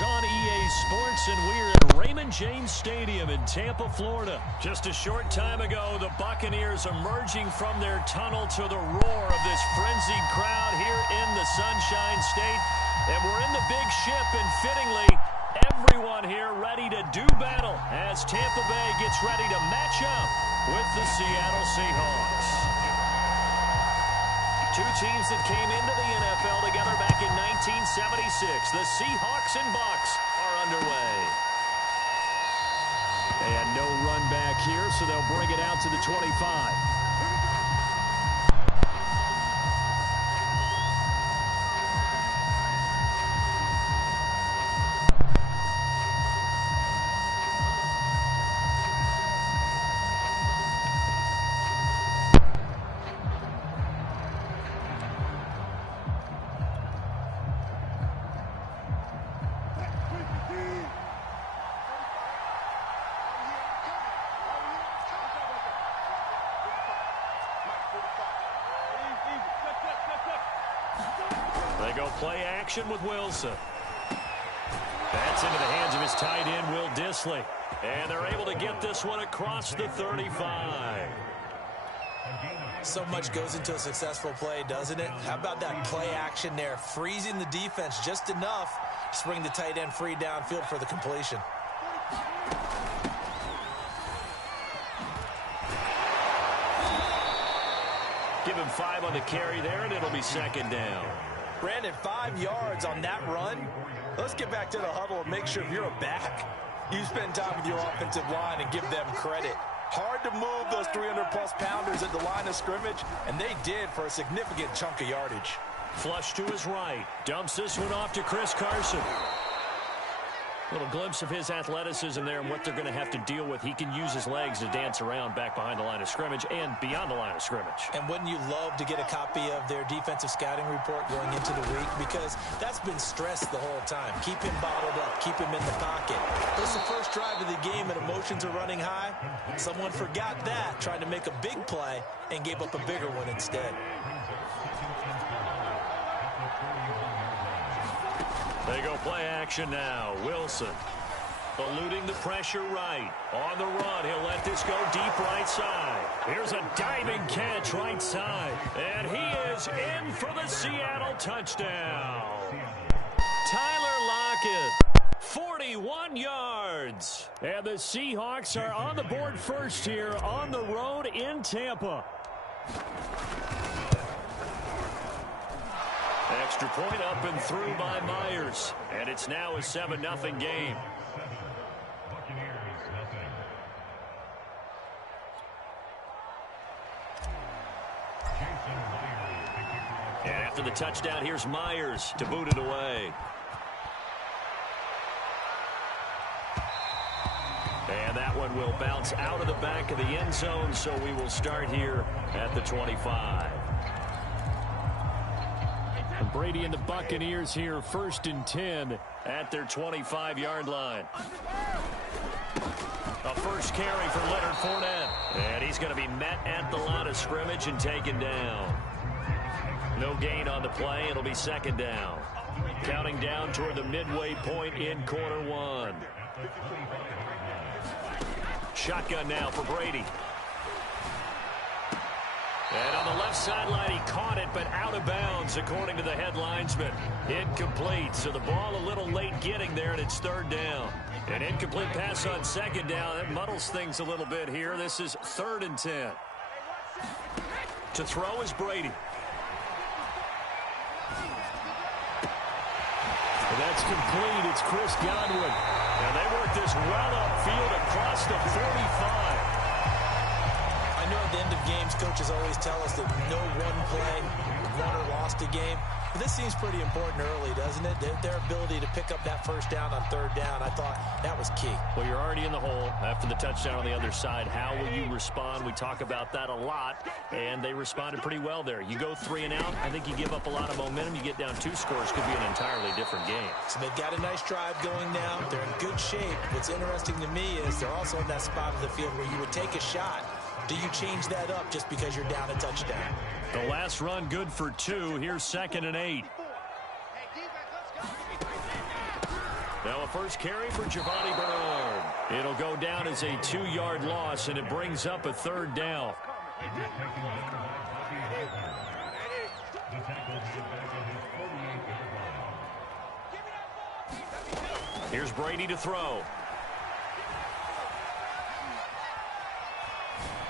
It's on EA Sports, and we're at Raymond James Stadium in Tampa, Florida. Just a short time ago, the Buccaneers emerging from their tunnel to the roar of this frenzied crowd here in the Sunshine State. And we're in the big ship, and fittingly, everyone here ready to do battle as Tampa Bay gets ready to match up with the Seattle Seahawks. Two teams that came into the NFL together back in 1976. The Seahawks and Bucs are underway. And no run back here, so they'll bring it out to the 25. They go play action with Wilson. That's into the hands of his tight end, Will Dissly. And they're able to get this one across the 35. So much goes into a successful play, doesn't it? How about that play action there? Freezing the defense just enough to bring the tight end free downfield for the completion. Give him 5 on the carry there, and it'll be second down. Brandon, 5 yards on that run. Let's get back to the huddle and make sure if you're a back, you spend time with your offensive line and give them credit. Hard to move those 300-plus pounders at the line of scrimmage, and they did for a significant chunk of yardage. Flush to his right. Dumps this one off to Chris Carson. Little glimpse of his athleticism there and what they're going to have to deal with. He can use his legs to dance around back behind the line of scrimmage and beyond the line of scrimmage. And wouldn't you love to get a copy of their defensive scouting report going into the week? Because that's been stressed the whole time. Keep him bottled up. Keep him in the pocket. This is the first drive of the game and emotions are running high. Someone forgot that, trying to make a big play and gave up a bigger one instead. They go play action now. Wilson eluding the pressure right. On the run, he'll let this go deep right side. Here's a diving catch right side. And he is in for the Seattle touchdown. Tyler Lockett, 41 yards. And the Seahawks are on the board first here on the road in Tampa. Extra point up and through by Myers. And it's now a 7-0 game. And after the touchdown, here's Myers to boot it away. And that one will bounce out of the back of the end zone, so we will start here at the 25. Brady and the Buccaneers here, 1st and 10 at their 25-yard line. A first carry for Leonard Fournette. And he's going to be met at the line of scrimmage and taken down. No gain on the play. It'll be second down. Counting down toward the midway point in quarter one. Shotgun now for Brady. And on the left sideline, he caught it, but out of bounds, according to the head linesman. Incomplete, so the ball a little late getting there, and it's 3rd down. An incomplete pass on 2nd down. That muddles things a little bit here. This is 3rd and 10. To throw is Brady. And that's complete. It's Chris Godwin. And they work this well upfield across the 45. I know at the end of games, coaches always tell us that no one play won or lost a game. But this seems pretty important early, doesn't it? Their ability to pick up that first down on 3rd down, I thought that was key. Well, you're already in the hole after the touchdown on the other side. How will you respond? We talk about that a lot, and they responded pretty well there. You go 3 and out, I think you give up a lot of momentum. You get down 2 scores, could be an entirely different game. So they've got a nice drive going now. They're in good shape. What's interesting to me is they're also in that spot of the field where you would take a shot. Do you change that up just because you're down a touchdown? The last run good for 2. Here's 2nd and 8. Now a first carry for Giovanni Bernard. It'll go down as a 2-yard loss, and it brings up a 3rd down. Here's Brady to throw.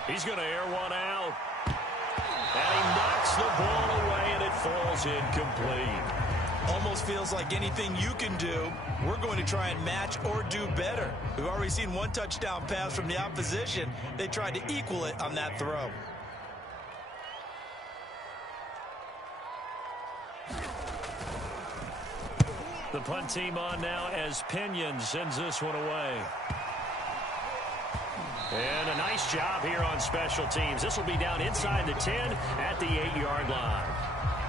He's going to air one out. And he knocks the ball away, and it falls incomplete. Almost feels like anything you can do, we're going to try and match or do better. We've already seen one touchdown pass from the opposition. They tried to equal it on that throw. The punt team on now as Pinion sends this one away. And a nice job here on special teams. This will be down inside the 10 at the 8-yard line.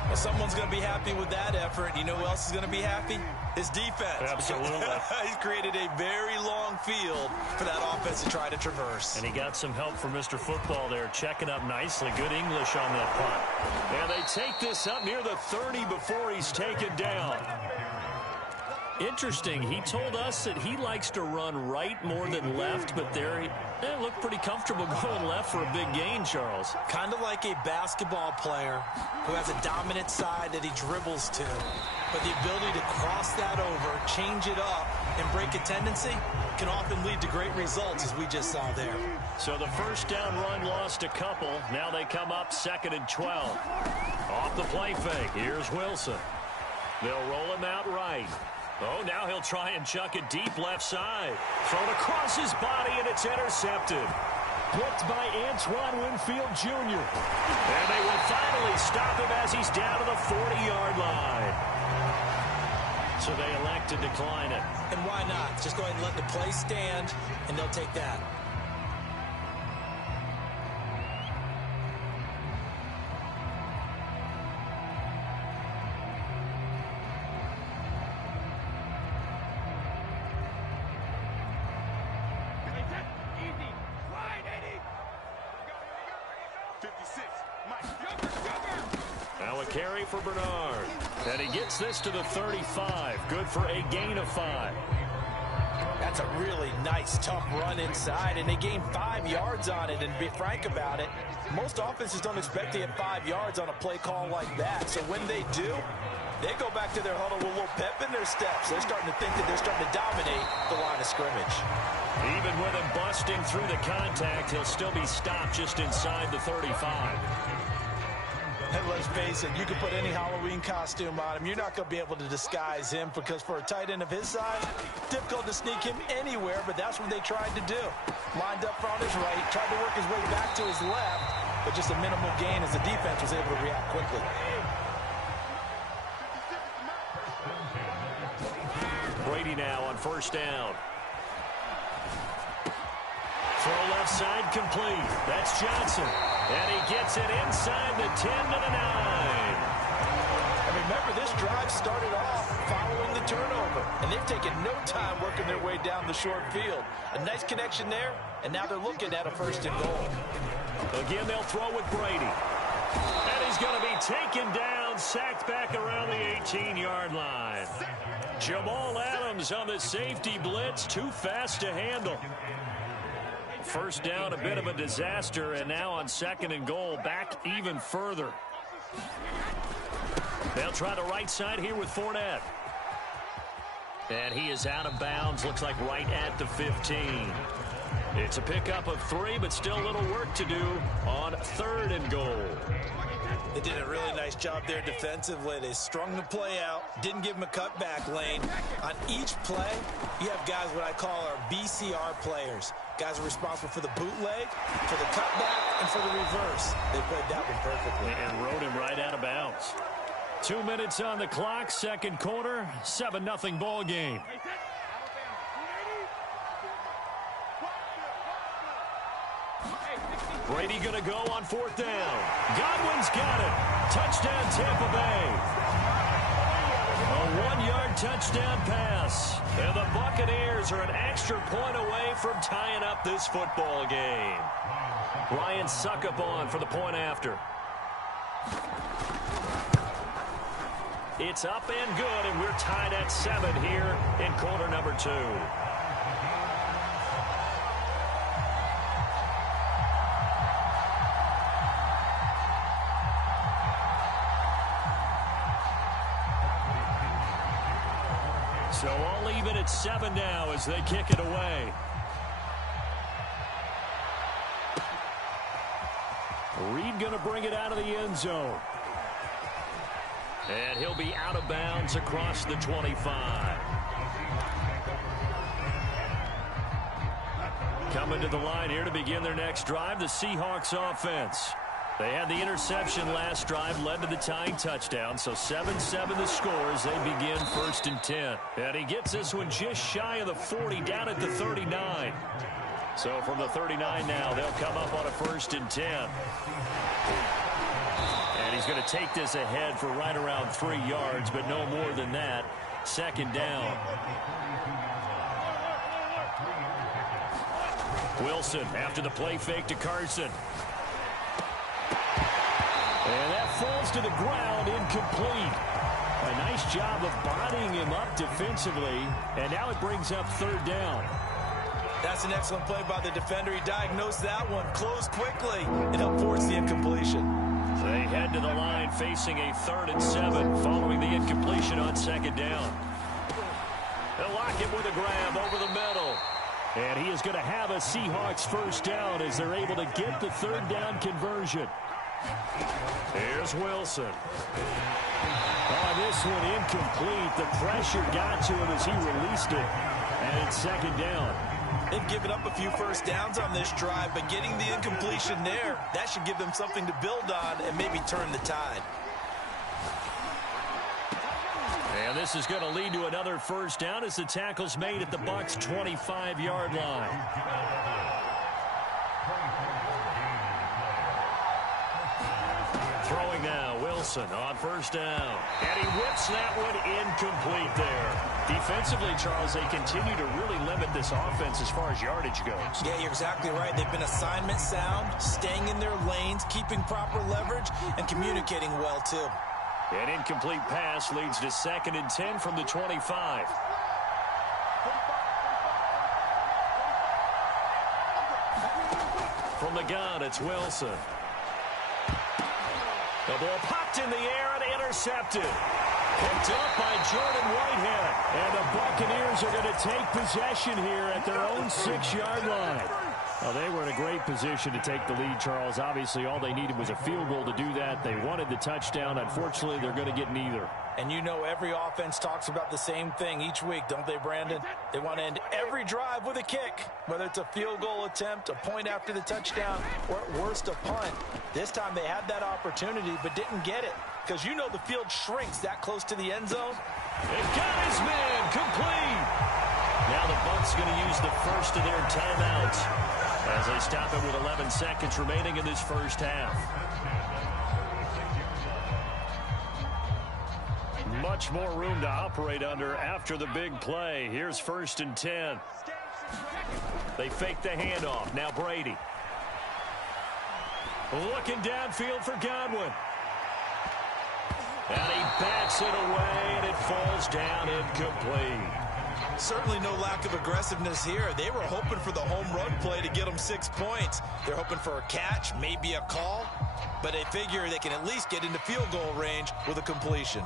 Well, someone's going to be happy with that effort. You know who else is going to be happy? His defense. Absolutely. He's created a very long field for that offense to try to traverse. And he got some help from Mr. Football there, checking up nicely. Good English on that punt. And they take this up near the 30 before he's taken down. Interesting, he told us that he likes to run right more than left, but there he looked pretty comfortable going left for a big gain, Charles. Kind of like a basketball player who has a dominant side that he dribbles to, but the ability to cross that over, change it up, and break a tendency can often lead to great results, as we just saw there. So the first down run lost a couple. Now they come up 2nd and 12. Off the play fake, here's Wilson. They'll roll him out right. Oh, now he'll try and chuck it deep left side. Thrown across his body, and it's intercepted. Blocked by Antoine Winfield Jr. And they will finally stop him as he's down to the 40-yard line. So they elect to decline it. And why not? Just go ahead and let the play stand, and they'll take that. Carry for Bernard. And he gets this to the 35. Good for a gain of 5. That's a really nice, tough run inside, and they gained 5 yards on it. And to be frank about it, most offenses don't expect to get 5 yards on a play call like that. So when they do, they go back to their huddle with a little pep in their steps. They're starting to think that they're starting to dominate the line of scrimmage. Even with him busting through the contact, he'll still be stopped just inside the 35. And let's face it, you can put any Halloween costume on him. You're not going to be able to disguise him, because for a tight end of his size, difficult to sneak him anywhere, but that's what they tried to do. Lined up on his right, tried to work his way back to his left, but just a minimal gain as the defense was able to react quickly. Brady now on first down. Throw left side complete. That's Johnson. And he gets it inside the 10 to the 9. And remember, this drive started off following the turnover, and they've taken no time working their way down the short field. A nice connection there, and now they're looking at a 1st and goal. Again, they'll throw with Brady. And he's going to be taken down, sacked back around the 18-yard line. Jamal Adams on the safety blitz, too fast to handle. First down, a bit of a disaster, and now on 2nd and goal, back even further. They'll try the right side here with Fournette. And he is out of bounds, looks like right at the 15. It's a pickup of 3, but still a little work to do on 3rd and goal. They did a really nice job there defensively. They strung the play out, didn't give him a cutback lane. On each play, you have guys what I call our BCR players. Guys are responsible for the bootleg, for the cutback, and for the reverse. They played that one perfectly. And rode him right out of bounds. 2 minutes on the clock, 2nd quarter, 7-0 ball game. Brady going to go on 4th down. Godwin's got it. Touchdown, Tampa Bay. A 1-yard touchdown pass. And the Buccaneers are an extra point away from tying up this football game. Ryan Succop on for the point after. It's up and good, and we're tied at 7 here in quarter number 2. So all even at 7 now as they kick it away. Reed going to bring it out of the end zone. And he'll be out of bounds across the 25. Coming to the line here to begin their next drive, the Seahawks offense. They had the interception last drive, led to the tying touchdown, so 7-7 the score as they begin 1st and 10. And he gets this one just shy of the 40, down at the 39. So from the 39 now, they'll come up on a 1st and 10. And he's going to take this ahead for right around 3 yards, but no more than that. 2nd down. Wilson after the play fake to Carson. And that falls to the ground, incomplete. A nice job of bodying him up defensively, and now it brings up 3rd down. That's an excellent play by the defender. He diagnosed that one, closed quickly, and helped force the incompletion. They head to the line facing a 3rd and 7 following the incompletion on 2nd down. They'll lock it with a grab over the middle. And he is going to have a Seahawks 1st down as they're able to get the 3rd down conversion. Here's Wilson. Oh, this one incomplete. The pressure got to him as he released it. And it's 2nd down. They've given up a few 1st downs on this drive, but getting the incompletion there, that should give them something to build on and maybe turn the tide. And this is going to lead to another 1st down as the tackle's made at the Bucs' 25-yard line. Throwing now, Wilson on 1st down. And he whips that one incomplete there. Defensively, Charles, they continue to really limit this offense as far as yardage goes. Yeah, you're exactly right. They've been assignment sound, staying in their lanes, keeping proper leverage, and communicating well, too. An incomplete pass leads to 2nd and 10 from the 25. From the gun, it's Wilson. The ball popped in the air and intercepted. Picked up by Jordan Whitehead. And the Buccaneers are going to take possession here at their own 6-yard line. Well, they were in a great position to take the lead, Charles. Obviously, all they needed was a field goal to do that. They wanted the touchdown. Unfortunately, they're going to get neither. And you know every offense talks about the same thing each week, don't they, Brandon? They want to end every drive with a kick, whether it's a field goal attempt, a point after the touchdown, or at worst a punt. This time they had that opportunity but didn't get it because you know the field shrinks that close to the end zone. They've got his man complete. Now the Bucs going to use the first of their timeouts as they stop it with 11 seconds remaining in this 1st half. Much more room to operate under after the big play. Here's 1st and 10. They fake the handoff. Now Brady. Looking downfield for Godwin. And he bats it away, and it falls down incomplete. Certainly no lack of aggressiveness here. They were hoping for the home run play to get them 6 points. They're hoping for a catch, maybe a call, but they figure they can at least get into field goal range with a completion.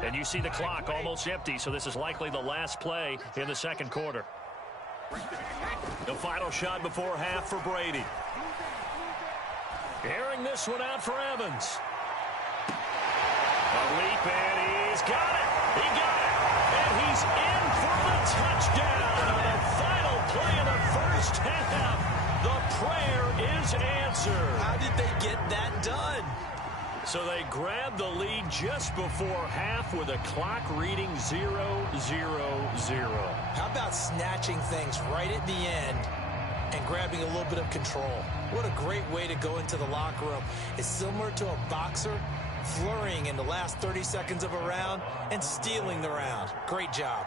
And you see the clock almost empty, so this is likely the last play in the 2nd quarter. The final shot before half for Brady. Airing this one out for Evans. A leap, and he's got it. He got it. And he's in for the touchdown on the final play of the 1st half. The prayer is answered. How did they get that done? So they grabbed the lead just before half with a clock reading 0-0-0. How about snatching things right at the end and grabbing a little bit of control? What a great way to go into the locker room. It's similar to a boxer flurrying in the last 30 seconds of a round and stealing the round. Great job.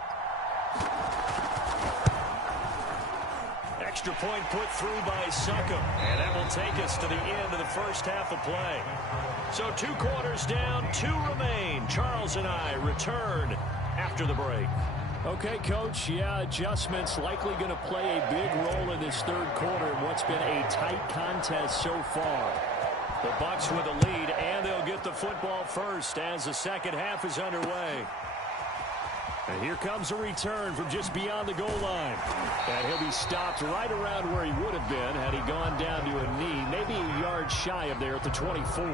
Extra point put through by Succop. And that will will take us to the end of the first half of play. So 2 quarters down, 2 remain. Charles and I return after the break. Okay, Coach, yeah, adjustments likely going to play a big role in this third quarter in what's been a tight contest so far. The Bucs with the lead, and they'll get the football first as the second half is underway. And here comes a return from just beyond the goal line. And he'll be stopped right around where he would have been had he gone down to a knee, maybe a yard shy of there at the 24.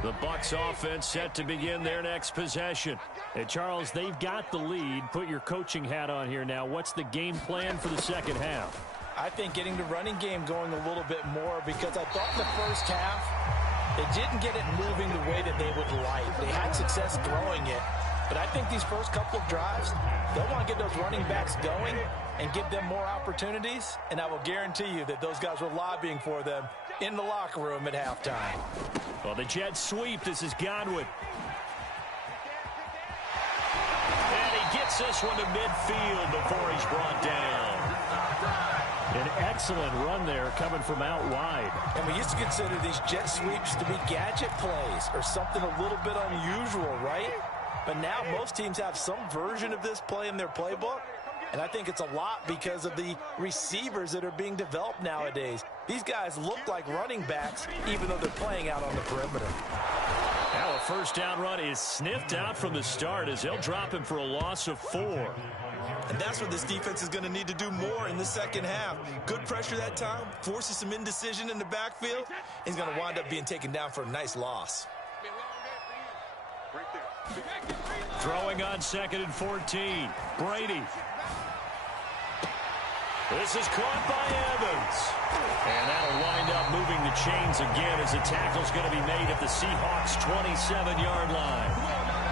The Bucs offense set to begin their next possession. And Charles, they've got the lead. Put your coaching hat on here now. What's the game plan for the second half? I think getting the running game going a little bit more, because I thought in the first half they didn't get it moving the way that they would like. They had success throwing it, but I think these first couple of drives, they'll want to get those running backs going and give them more opportunities, and I will guarantee you that those guys were lobbying for them in the locker room at halftime. Well, the jet sweep. This is Godwin. And he gets this one to midfield before he's brought down. An excellent run there coming from out wide. And we used to consider these jet sweeps to be gadget plays or something a little bit unusual, right? But now most teams have some version of this play in their playbook. And I think it's a lot because of the receivers that are being developed nowadays. These guys look like running backs, even though they're playing out on the perimeter. Now a first down run is sniffed out from the start as they'll drop him for a loss of 4. And that's what this defense is going to need to do more in the second half. Good pressure that time, forces some indecision in the backfield. He's going to wind up being taken down for a nice loss. Throwing on 2nd and 14. Brady. This is caught by Evans. And that'll wind up moving the chains again as the tackle's going to be made at the Seahawks' 27-yard line.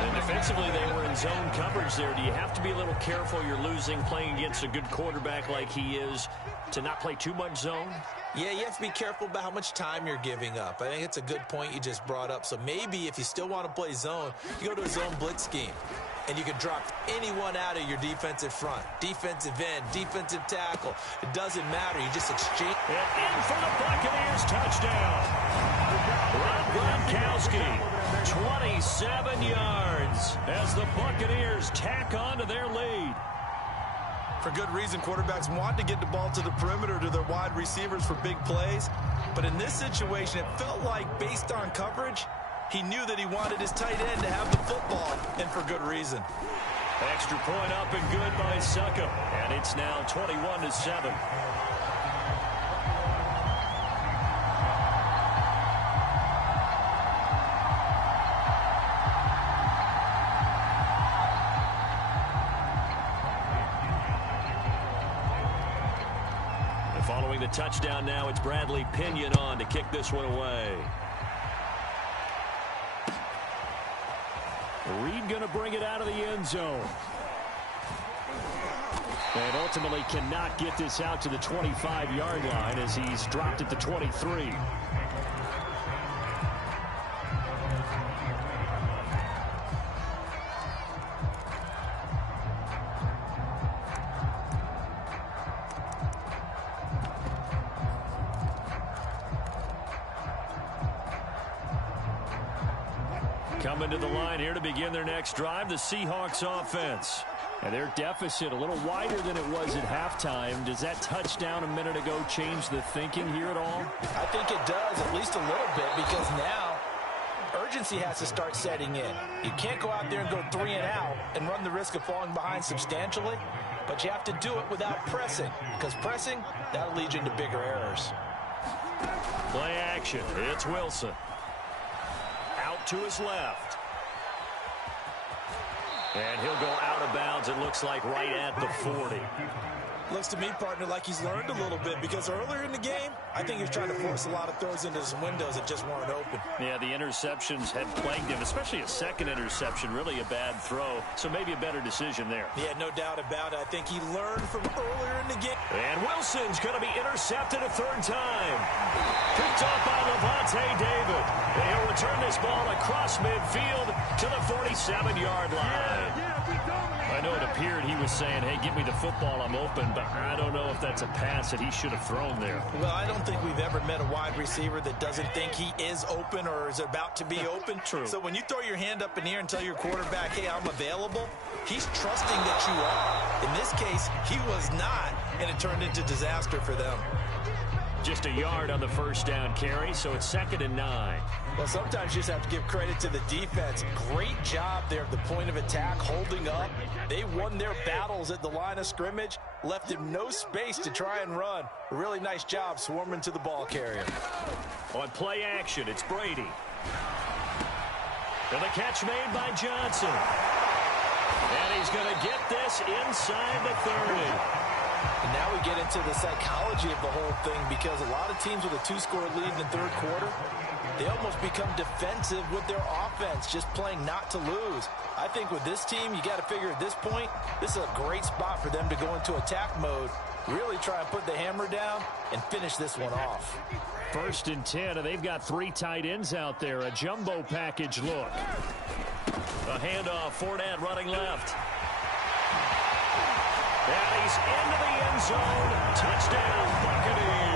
And defensively, they were in zone coverage there. Do you have to be a little careful? You're losing playing against a good quarterback like he is to not play too much zone? Yeah, you have to be careful about how much time you're giving up. I think it's a good point you just brought up. So maybe if you still want to play zone, you go to a zone blitz scheme. And you can drop anyone out of your defensive front. Defensive end, defensive tackle. It doesn't matter. You just exchange. And in for the Buccaneers touchdown. Rob Gronkowski, 27 yards as the Buccaneers tack on to their lead. For good reason, quarterbacks want to get the ball to the perimeter to their wide receivers for big plays. But in this situation, it felt like based on coverage, he knew that he wanted his tight end to have the football, and for good reason. Extra point up and good by Succa. And it's now 21-7. And following the touchdown now, it's Bradley Pinion on to kick this one away. Reed going to bring it out of the end zone. And ultimately cannot get this out to the 25-yard line as he's dropped at the 23. Coming to the line here to begin their next drive, the Seahawks offense. And their deficit a little wider than it was at halftime. Does that touchdown a minute ago change the thinking here at all? I think it does, at least a little bit, because now urgency has to start setting in. You can't go out there and go 3 and out and run the risk of falling behind substantially, but you have to do it without pressing, because pressing, that'll lead you into bigger errors. Play action. It's Wilson. Out to his left. And he'll go out of bounds, it looks like, right at the 40. Looks to me, partner, like he's learned a little bit, because earlier in the game, I think he was trying to force a lot of throws into some windows that just weren't open. Yeah, the interceptions had plagued him, especially a second interception, really a bad throw. So maybe a better decision there. Yeah, no doubt about it. I think he learned from earlier in the game. And Wilson's going to be intercepted a third time. Picked off by Levante David. And he'll return this ball across midfield to the 47-yard line. I know it appeared he was saying, hey, give me the football, I'm open, but I don't know if that's a pass that he should have thrown there. Well, I don't think we've ever met a wide receiver that doesn't think he is open or is about to be open. True. So when you throw your hand up in the air and tell your quarterback, hey, I'm available, he's trusting that you are. In this case, he was not, and it turned into disaster for them. Just a yard on the first down carry, so it's 2nd and 9. Well, sometimes you just have to give credit to the defense. Great job there at the point of attack, holding up. They won their battles at the line of scrimmage, left him no space to try and run. A really nice job swarming to the ball carrier. On play action, it's Brady. And the catch made by Johnson. And he's going to get this inside the 30. And now we get into the psychology of the whole thing, because a lot of teams with a 2-score lead in the third quarter, they almost become defensive with their offense, just playing not to lose. I think with this team, you got to figure at this point, this is a great spot for them to go into attack mode, really try and put the hammer down and finish this one off. 1st and 10, and they've got 3 tight ends out there. A jumbo package look. A handoff, Fournette running left. And he's into the end zone. Touchdown, Buccaneers.